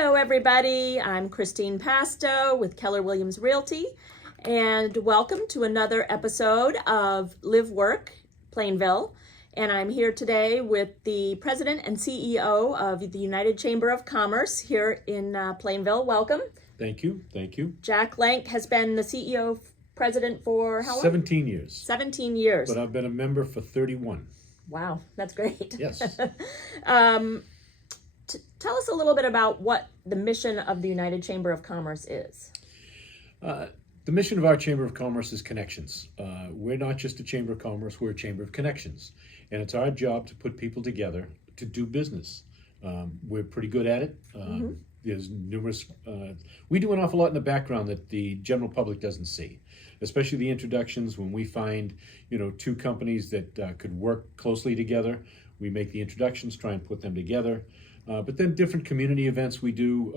Hello, everybody. I'm Christine Pasto with Keller Williams Realty, and welcome to another episode of Live Work Plainville. And I'm here today with the President and CEO of the United Chamber of Commerce here in Plainville. Welcome. Thank you. Thank you. Jack Lank has been the CEO President for how long? 17 years. 17 years. But I've been a member for 31. Wow, that's great. Yes. Tell us a little bit about what the mission of the United Chamber of Commerce is. The mission of our Chamber of Commerce is connections. We're not just a Chamber of Commerce, we're a Chamber of Connections. And it's our job to put people together to do business. We're pretty good at it. There's numerous, we do an awful lot in the background that the general public doesn't see, especially the introductions when we find, two companies that could work closely together. We make the introductions, try and put them together. But then different community events we do.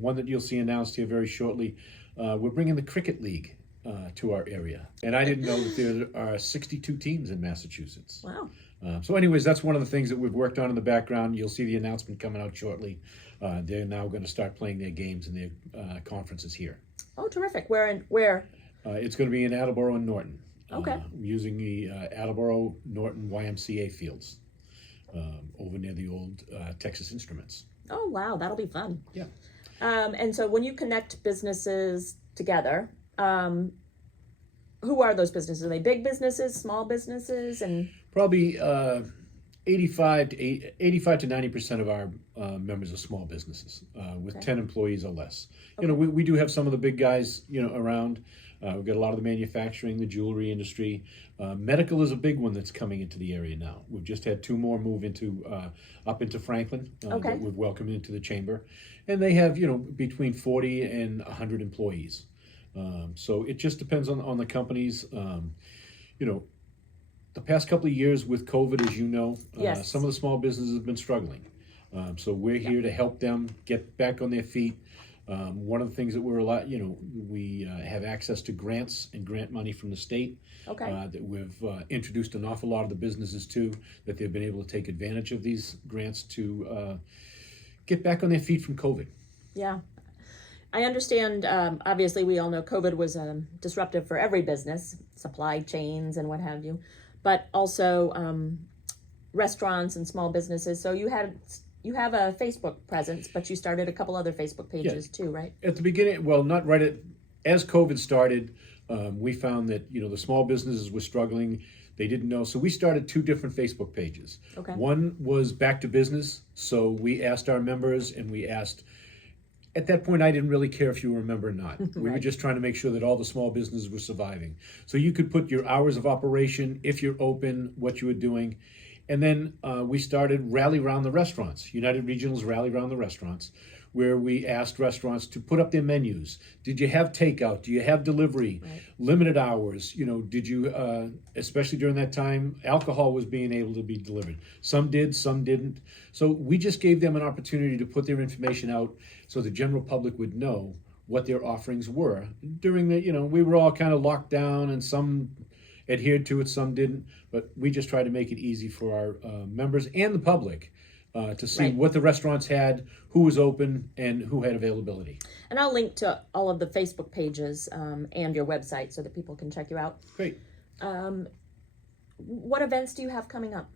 One that you'll see announced here very shortly. We're bringing the Cricket League to our area. And I didn't know that there are 62 teams in Massachusetts. Wow. So anyways, that's one of the things that we've worked on in the background. You'll see the announcement coming out shortly. They're now going to start playing their games and their conferences here. Oh, terrific. Where? It's going to be in Attleboro and Norton. Okay. Using the Attleboro Norton YMCA fields. Over near the old Texas Instruments. Oh, wow. That'll be fun. Yeah. And so when you connect businesses together, who are those businesses? Are they big businesses, small businesses? And probably 85 to 90% of our members are small businesses with 10 employees or less. Okay. We do have some of the big guys, around. We've got a lot of the manufacturing, the jewelry industry. Medical is a big one that's coming into the area now. We've just had two more move up into Franklin that we've welcomed into the chamber. And they have, between 40 and 100 employees. So it just depends on the companies. The past couple of years with COVID, as you know, yes. Some of the small businesses have been struggling. So we're here to help them get back on their feet. One of the things that we have access to grants and grant money from the state. Okay. That we've introduced an awful lot of the businesses to, that they've been able to take advantage of these grants to get back on their feet from COVID. Yeah. I understand, obviously we all know COVID was disruptive for every business, supply chains and what have you, but also restaurants and small businesses. So you have a Facebook presence, but you started a couple other Facebook pages too, right? At the beginning, well, not right as COVID started, we found that, the small businesses were struggling. They didn't know. So we started two different Facebook pages. Okay. One was back to business. So we asked our members and we asked, at that point, I didn't really care if you were a member or not. We were just trying to make sure that all the small businesses were surviving. So you could put your hours of operation, if you're open, what you were doing. And then we started Rally Round the Restaurants, United Regionals Rally Round the Restaurants, where we asked restaurants to put up their menus. Did you have takeout? Do you have delivery? Right. Limited hours? Did you, especially during that time, alcohol was being able to be delivered. Some did, some didn't. So we just gave them an opportunity to put their information out so the general public would know what their offerings were. During the, we were all kind of locked down and some adhered to it, some didn't, but we just tried to make it easy for our members and the public to see what the restaurants had, who was open, and who had availability. And I'll link to all of the Facebook pages and your website so that people can check you out. Great. What events do you have coming up?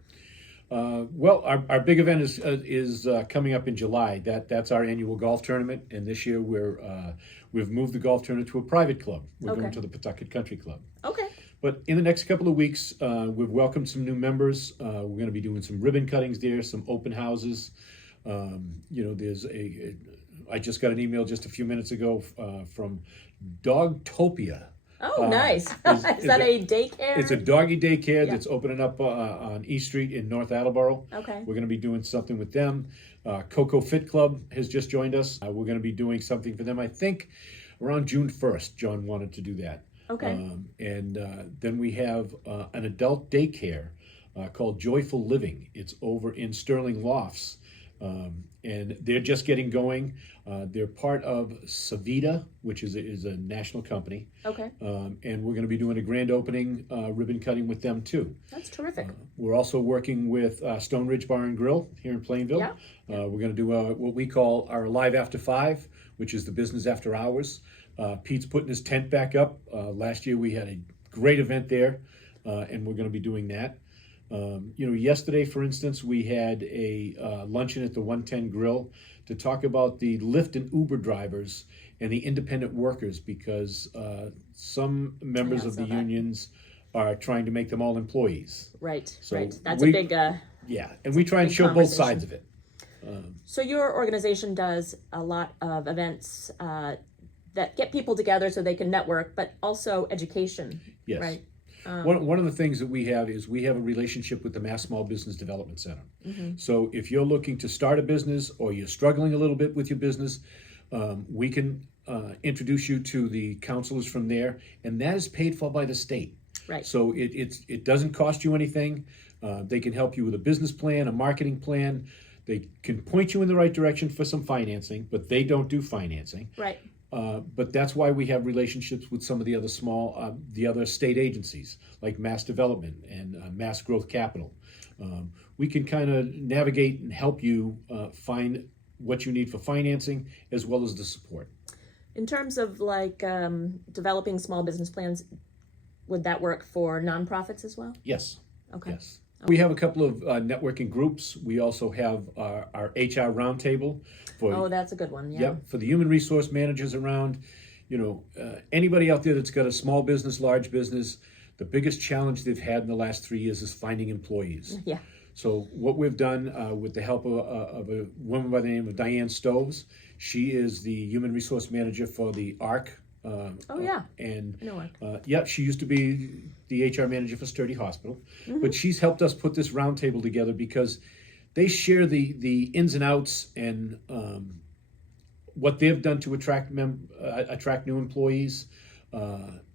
Well, our big event is coming up in July. That's our annual golf tournament, and this year we've moved the golf tournament to a private club. We're going to the Pawtucket Country Club. Okay. But in the next couple of weeks, we've welcomed some new members. We're going to be doing some ribbon cuttings there, some open houses. There's I just got an email just a few minutes ago from Dogtopia. Oh, nice. Is that a daycare? It's a doggy daycare that's opening up on East Street in North Attleboro. Okay. We're going to be doing something with them. Coco Fit Club has just joined us. We're going to be doing something for them, I think, around June 1st. John wanted to do that. Okay. Then we have an adult daycare called Joyful Living. It's over in Sterling Lofts. And they're just getting going. They're part of Savita, which is a national company. Okay. And we're going to be doing a grand opening ribbon cutting with them too. That's terrific. We're also working with Stone Ridge Bar and Grill here in Plainville. Yeah. We're going to do what we call our Live After 5, which is the business after hours. Pete's putting his tent back up. Last year we had a great event there, and we're going to be doing that. Yesterday, for instance, we had a luncheon at the 110 Grill to talk about the Lyft and Uber drivers and the independent workers, because some members of the unions are trying to make them all employees. Right, So right. That's a big... yeah, and we try and show both sides of it. So your organization does a lot of events that get people together so they can network, but also education, Yes. right? One of the things that we have is we have a relationship with the Mass Small Business Development Center. So if you're looking to start a business or you're struggling a little bit with your business, we can introduce you to the counselors from there, and that is paid for by the state. Right. So it doesn't cost you anything. They can help you with a business plan, a marketing plan. They can point you in the right direction for some financing, but they don't do financing. Right. But that's why we have relationships with some of the other the other state agencies like Mass Development and Mass Growth Capital. We can kind of navigate and help you find what you need for financing as well as the support. In terms of like developing small business plans, would that work for nonprofits as well? Yes. Okay. Yes. We have a couple of networking groups. We also have our HR roundtable. Oh, that's a good one. Yeah. Yep, for the human resource managers around. Anybody out there that's got a small business, large business, the biggest challenge they've had in the last 3 years is finding employees. Yeah. So what we've done with the help of a woman by the name of Diane Stoves, she is the human resource manager for the ARC. Oh, yeah. And I know ARC. she used to be the HR manager for Sturdy Hospital, but she's helped us put this roundtable together because they share the ins and outs and what they've done to attract new employees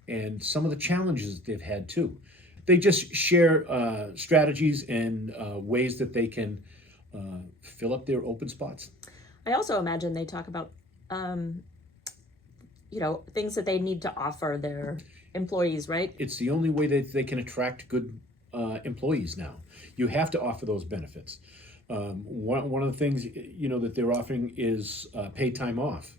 and some of the challenges that they've had too. They just share strategies and ways that they can fill up their open spots. I also imagine they talk about things that they need to offer their employees, right? It's the only way that they can attract good employees now. You have to offer those benefits. One of the things that they're offering is paid time off.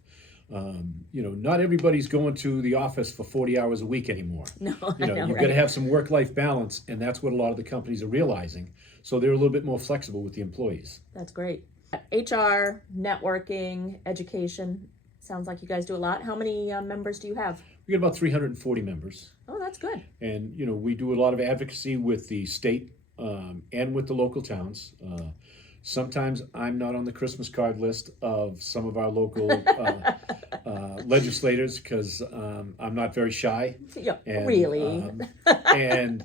Not everybody's going to the office for 40 hours a week anymore. No, You've got to have some work-life balance, and that's what a lot of the companies are realizing. So they're a little bit more flexible with the employees. That's great. HR, networking, education. Sounds like you guys do a lot. How many members do you have? We got about 340 members. Oh, that's good. And, we do a lot of advocacy with the state and with the local towns. Sometimes I'm not on the Christmas card list of some of our local legislators because I'm not very shy. Yeah, and, really? And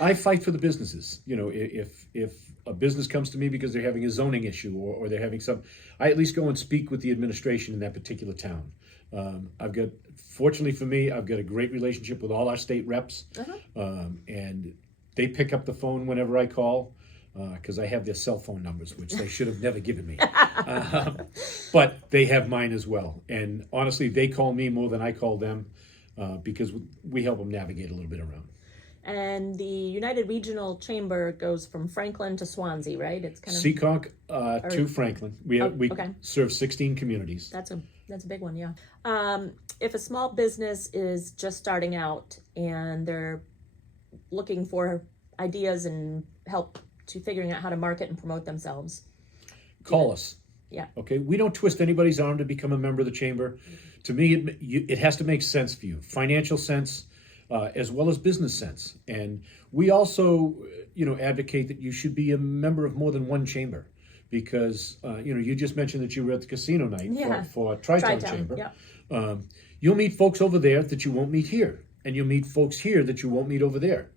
I fight for the businesses. If a business comes to me because they're having a zoning issue or they're having I at least go and speak with the administration in that particular town. Fortunately for me, I've got a great relationship with all our state reps, and they pick up the phone whenever I call. Because I have their cell phone numbers, which they should have never given me. But they have mine as well. And honestly, they call me more than I call them because we help them navigate a little bit around. And the United Regional Chamber goes from Franklin to Swansea, right? It's kind of Seekonk to Franklin. We okay. serve 16 communities. That's a big one, yeah. If a small business is just starting out and they're looking for ideas and help to figuring out how to market and promote themselves, call us. Yeah. Okay. We don't twist anybody's arm to become a member of the chamber. To me, it has to make sense for you, financial sense, as well as business sense. And we also, advocate that you should be a member of more than one chamber, because you just mentioned that you were at the casino night for Tri-Town Chamber. Yeah. You'll meet folks over there that you won't meet here, and you'll meet folks here that you won't meet over there.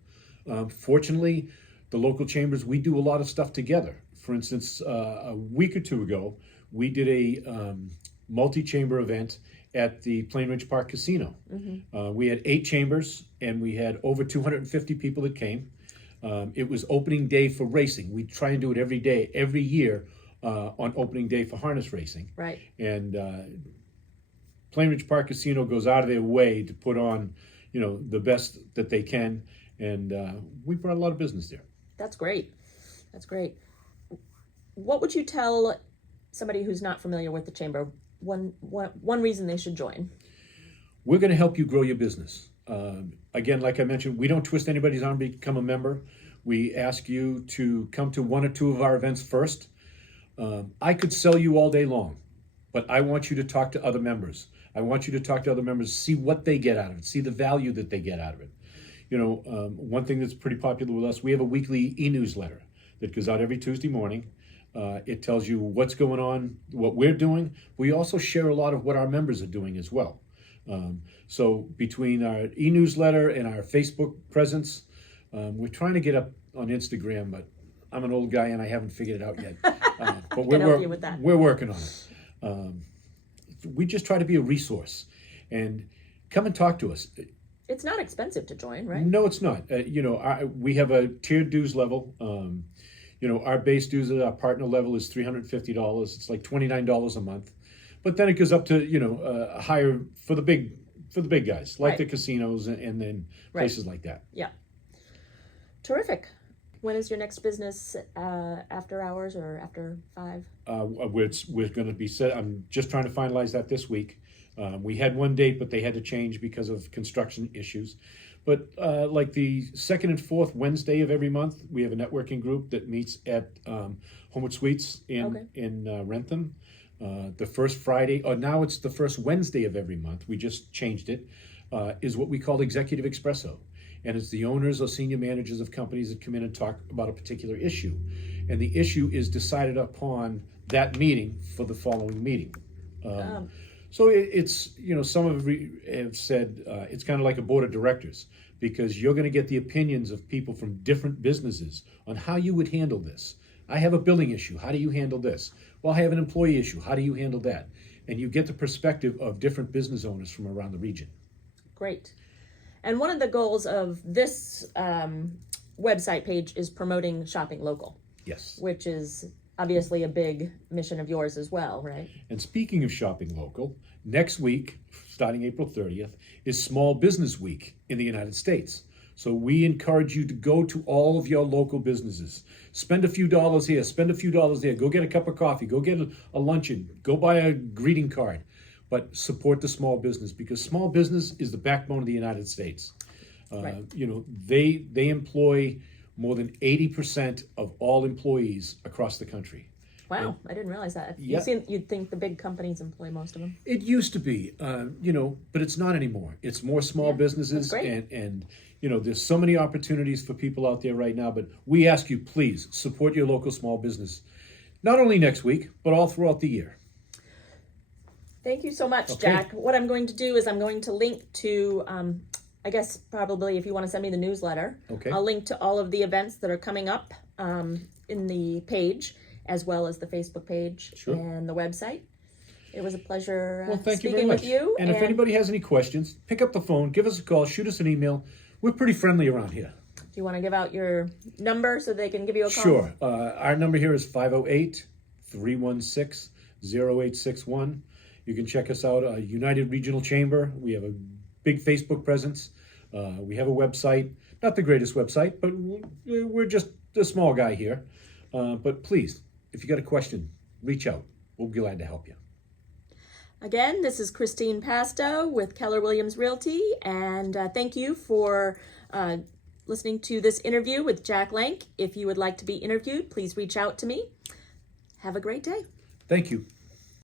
Fortunately, the local chambers, we do a lot of stuff together. For instance, a week or two ago, we did a multi-chamber event at the Plain Ridge Park Casino. We had 8 chambers, and we had over 250 people that came. It was opening day for racing. We try and do it every year on opening day for harness racing. Right. And Plain Ridge Park Casino goes out of their way to put on, the best that they can. And we brought a lot of business there. That's great. That's great. What would you tell somebody who's not familiar with the chamber? One reason they should join. We're going to help you grow your business. Again, like I mentioned, we don't twist anybody's arm to become a member. We ask you to come to one or two of our events first. I could sell you all day long, but I want you to talk to other members. I want you to talk to other members, see what they get out of it, see the value that they get out of it. One thing that's pretty popular with us, we have a weekly e-newsletter that goes out every Tuesday morning. It tells you what's going on, what we're doing. We also share a lot of what our members are doing as well. So between our e-newsletter and our Facebook presence, we're trying to get up on Instagram, but I'm an old guy and I haven't figured it out yet. But we're working on it. We just try to be a resource, and come and talk to us. It's not expensive to join, right? No, it's not. We have a tiered dues level. Our base dues at our partner level is $350. It's like $29 a month, but then it goes up to higher for the big guys, like the casinos and then places like that. Yeah. Terrific. When is your next business, after hours or after 5? We're going to be set. I'm just trying to finalize that this week. We had one date, but they had to change because of construction issues. But like the second and fourth Wednesday of every month, we have a networking group that meets at Homewood Suites in Rentham. The first Friday, or now it's the first Wednesday of every month, we just changed it, is what we call Executive Espresso. And it's the owners or senior managers of companies that come in and talk about a particular issue. And the issue is decided upon that meeting for the following meeting. So it's, some have said it's kind of like a board of directors, because you're going to get the opinions of people from different businesses on how you would handle this. I have a billing issue. How do you handle this? Well, I have an employee issue. How do you handle that? And you get the perspective of different business owners from around the region. Great. And one of the goals of this website page is promoting shopping local. Yes. Which is obviously a big mission of yours as well, right? And speaking of shopping local, next week, starting April 30th, is Small Business Week in the United States. So we encourage you to go to all of your local businesses. Spend a few dollars here, spend a few dollars there. Go get a cup of coffee, go get a luncheon, go buy a greeting card. But support the small business, because small business is the backbone of the United States. Right. They employ more than 80% of all employees across the country. Wow, I didn't realize that. Yeah. You'd think the big companies employ most of them. It used to be, but it's not anymore. It's more small businesses, and there's so many opportunities for people out there right now. But we ask you, please support your local small business, not only next week, but all throughout the year. Thank you so much, Okay. Jack. What I'm going to do is I'm going to link to, I guess probably if you want to send me the newsletter, Okay. I'll link to all of the events that are coming up in the page, as well as the Facebook page and the website. It was a pleasure Thank you speaking very much. with you. And if anybody has any questions, pick up the phone, give us a call, shoot us an email. We're pretty friendly around here. Do you want to give out your number so they can give you a call? Sure. Our number here is 508-316-0861. You can check us out, United Regional Chamber. We have a big Facebook presence. We have a website, not the greatest website, but we're just a small guy here. But please, if you got a question, reach out. We'll be glad to help you. Again, this is Christine Pasto with Keller Williams Realty, and thank you for listening to this interview with Jack Lank. If you would like to be interviewed, please reach out to me. Have a great day. Thank you.